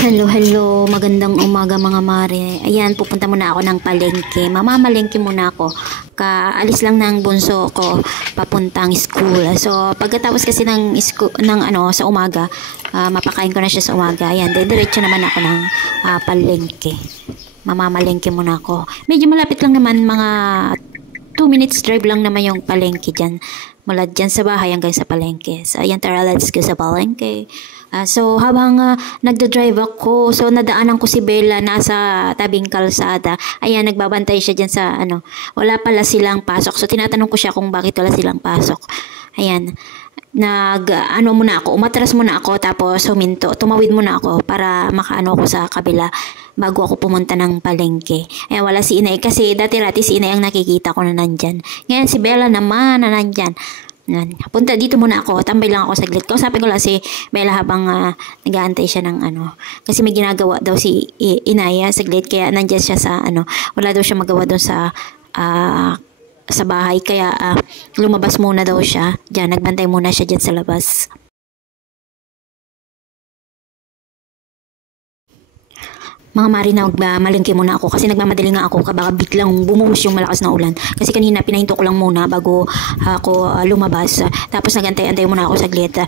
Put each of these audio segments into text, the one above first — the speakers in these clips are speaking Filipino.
Hello, hello. Magandang umaga mga mare. Ayan, pupunta muna ako ng palengke. Mamamalengke muna ako. Kaalis lang ng bunso ko papuntang school. So, pagkatapos kasi ng school, sa umaga, mapakain ko na siya sa umaga. Ayan, diretso naman ako ng palengke. Mamamalengke muna ako. Medyo malapit lang naman, mga 2 minutes drive lang naman yung palengke dyan. Mula dyan sa bahay hanggang sa palengke. So, ayan, tara, let's go sa palengke. So habang nagda-drive ako, so nadaanan ko si Bella nasa tabing kalsada. Ayan, nagbabantay siya diyan sa wala pala silang pasok. So tinatanong ko siya kung bakit wala silang pasok. Ayan. Muna ako, umatras muna ako, tapos tumawid muna ako para makaano ko sa kabila bago ako pumunta ng palengke. Ayan, wala si Inay kasi dati-rati si Inay ang nakikita ko na nandyan. Ngayon si Bella naman na nandyan. Punta dito muna ako, tambay lang ako saglit. Kausapin ko lang si Bella habang nag-aantay siya ng kasi may ginagawa daw si Inaya saglit, kaya nandiyan siya sa wala daw siya magawa doon sa bahay, kaya lumabas muna daw siya. Diyan, nagbantay muna siya diyan sa labas. Mga mari, malengke muna ako kasi nagmamadali nga ako, baka biglang bumuhos yung malakas na ulan. Kasi kanina pinahinto ko lang muna bago ako lumabas. Tapos nagantay-antay muna ako saglit.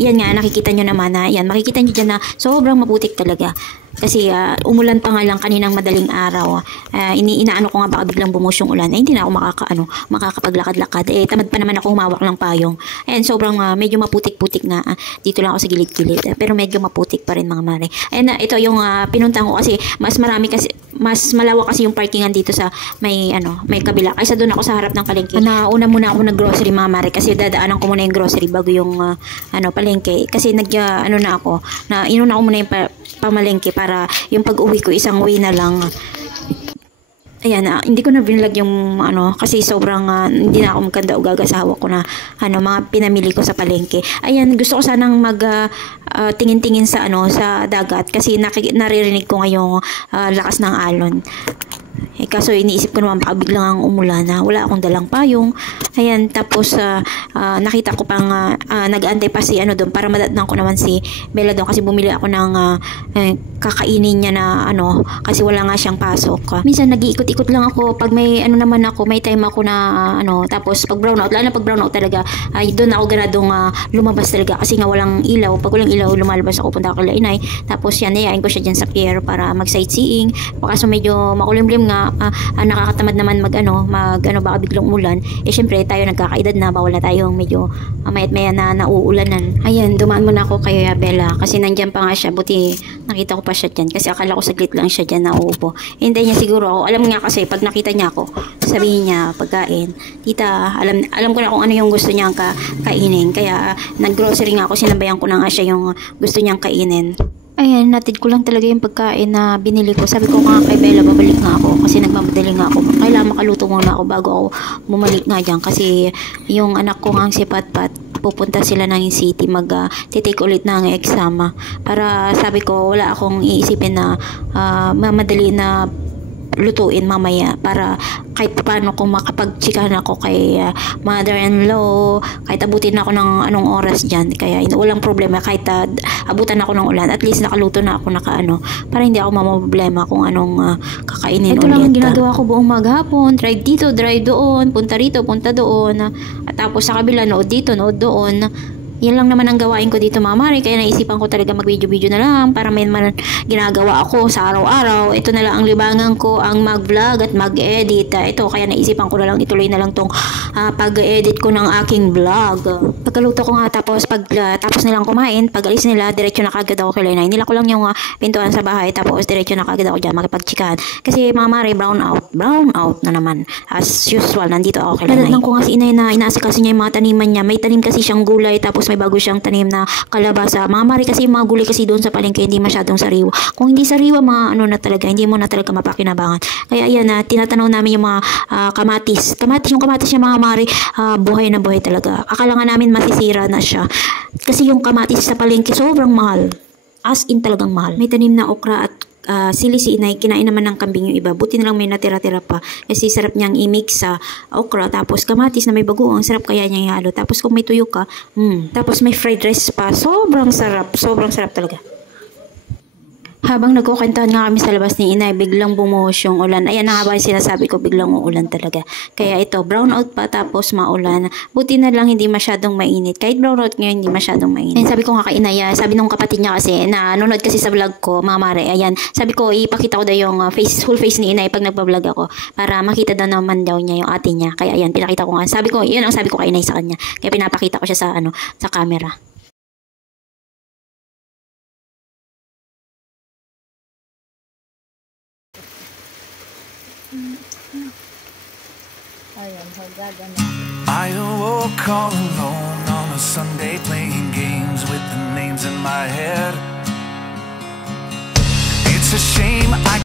Yan nga, nakikita nyo naman yan, makikita nyo dyan na sobrang maputik talaga. Kasi umulan pa nga lang kaninang madaling araw. Inaano ko nga baka biglang bumuhos yung ulan. Hindi na ako makakapaglakad-lakad. Tamad pa naman ako humawak ng payong. And sobrang medyo maputik-putik nga. Dito lang ako sa gilid-gilid. Pero medyo maputik pa rin mga mare. And ito yung pinuntahan ko kasi mas malawak kasi yung parkingan dito sa may kabila. Kaysa doon ako sa harap ng palengke. Una muna ako nag-grocery mga mare kasi dadaanan ko muna yung grocery bago yung palengke. Kasi inuna ko muna yung pamalengke para yung pag-uwi ko isang way na lang. Ayan, hindi ko na binlag yung kasi sobrang hindi na ako magkanda o gagasawa ko na mga pinamili ko sa palengke. Ayan, gusto ko sanang tingin-tingin sa sa dagat kasi naririnig ko ngayong lakas ng alon. Kaso iniisip ko naman baka biglang ang umulan na wala akong dalang payong. Ayan, tapos nakita ko pang nag-aantay pa si doon para madatnan ko naman si Bella doon kasi bumili ako ng kakainin niya na kasi wala nga siyang pasok. Minsan nag-iikot-ikot lang ako pag may may time ako na tapos pag brown out, lalo na pag brown out talaga, doon ako ganadong lumabas talaga kasi nga walang ilaw. Pag walang ilaw, lumalabas ako, punta ako kay Inay. Tapos yan, yayain ko siya dyan sa pier para mag-sightseeing. Kaso medyo makulimlim nga, nakakatamad naman baka biglang umulan. Syempre tayo nagkakaedad na, bawal na tayong medyo mayat-maya na nauulanan. Ayan, dumaan muna ako kay Bella kasi nandyan pa nga siya, buti nakita ko pa siya dyan kasi akala ko saglit lang siya dyan nauupo. Hindi niya siguro ako, alam niya kasi pag nakita niya ako, sabihin niya pagkain, tita, alam ko na kung ano yung gusto niyang kainin, kaya naggrocery nga ako, sinabayan ko na nga siya yung gusto niyang kainin. Ayan, natid ko lang talaga yung pagkain na binili ko. Sabi ko nga kay Bella, babalik nga ako kasi nagmamadali nga ako. Kailangan makaluto muna ako bago ako bumalik nga dyan kasi yung anak ko nga si Patpat, pupunta sila ng city, mag-take ulit ng exam. Para sabi ko, wala akong iisipin na mamadali na lutuin mamaya para kahit paano kung makapag-chikahan ako kay mother-in-law, kahit abutin ako ng anong oras dyan, kaya walang problema kahit abutan ako ng ulan, at least nakaluto na ako para hindi ako mamaproblema kung anong kakainin ulit. Ito lang ang ginagawa ko buong maghapon, drive dito, drive doon, punta rito, punta doon, at tapos sa kabila nood dito, nood doon. Yan lang naman ang gawain ko dito mga mare, kaya naisipan ko talaga mag-video-video na lang para may ginagawa ako sa araw-araw. Ito na lang ang libangan ko, ang mag-vlog at mag-edit. Ito, kaya naisipan ko na lang ituloy na lang tong pag-edit ko ng aking vlog. Pagkaluto ko nga, tapos tapos nilang kumain, pag alis nila, diretso na kagad ako kay Inay. Nila ko lang yung pintuan sa bahay, tapos diretso na kagad ako dyan makipag-chikahan. Kasi mga mare, brown out na naman. As usual, nandito ako kay Inay. Nadatnan ko nga si Inay na inaasikaso niya yung mga taniman niya. May tanim kasi siyang gulay, tapos may bago siyang tanim na kalabasa. Mga mari kasi mga gulay kasi doon sa palengke hindi masyadong sariwa. Kung hindi sariwa, mga na talaga, hindi mo na talaga mapakinabangan. Kaya ayan, tinatanaw namin yung mga kamatis. Yung kamatis niya mga mari, buhay na buhay talaga. Akala nga namin masisira na siya. Kasi yung kamatis sa palengke sobrang mahal. As in talagang mahal. May tanim na okra at sili si Inay, kinain naman ng kambing yung iba. Buti na lang may natira-tira pa. Kasi sarap niyang i-mix sa okra. Tapos kamatis na may bagoong. Sarap kaya niya ihalo. Tapos kung may tuyo ka, tapos may fried rice pa. Sobrang sarap. Sobrang sarap talaga. Habang nagkukwentuhan nga kami sa labas ni inay, biglang bumuhos yung ulan. Ayan na nga ba yung sinasabi ko, biglang uulan talaga. Kaya ito, brown out pa tapos maulan. Buti na lang hindi masyadong mainit. Kahit brown out ngayon, hindi masyadong mainit. Ayan, sabi ko nga kay inay, sabi nung kapatid niya kasi, na nanonood kasi sa vlog ko, mga mare, ayan, sabi ko, ipakita ko daw yung full face ni inay pag nagpa-vlog ako. Para makita daw naman daw niya yung ate niya. Kaya ayan, pinakita ko nga. Sabi ko, yun ang sabi ko kay inay sa kanya. Kaya pinapakita ko siya sa camera. I awoke all alone on a Sunday playing games with the names in my head. It's a shame I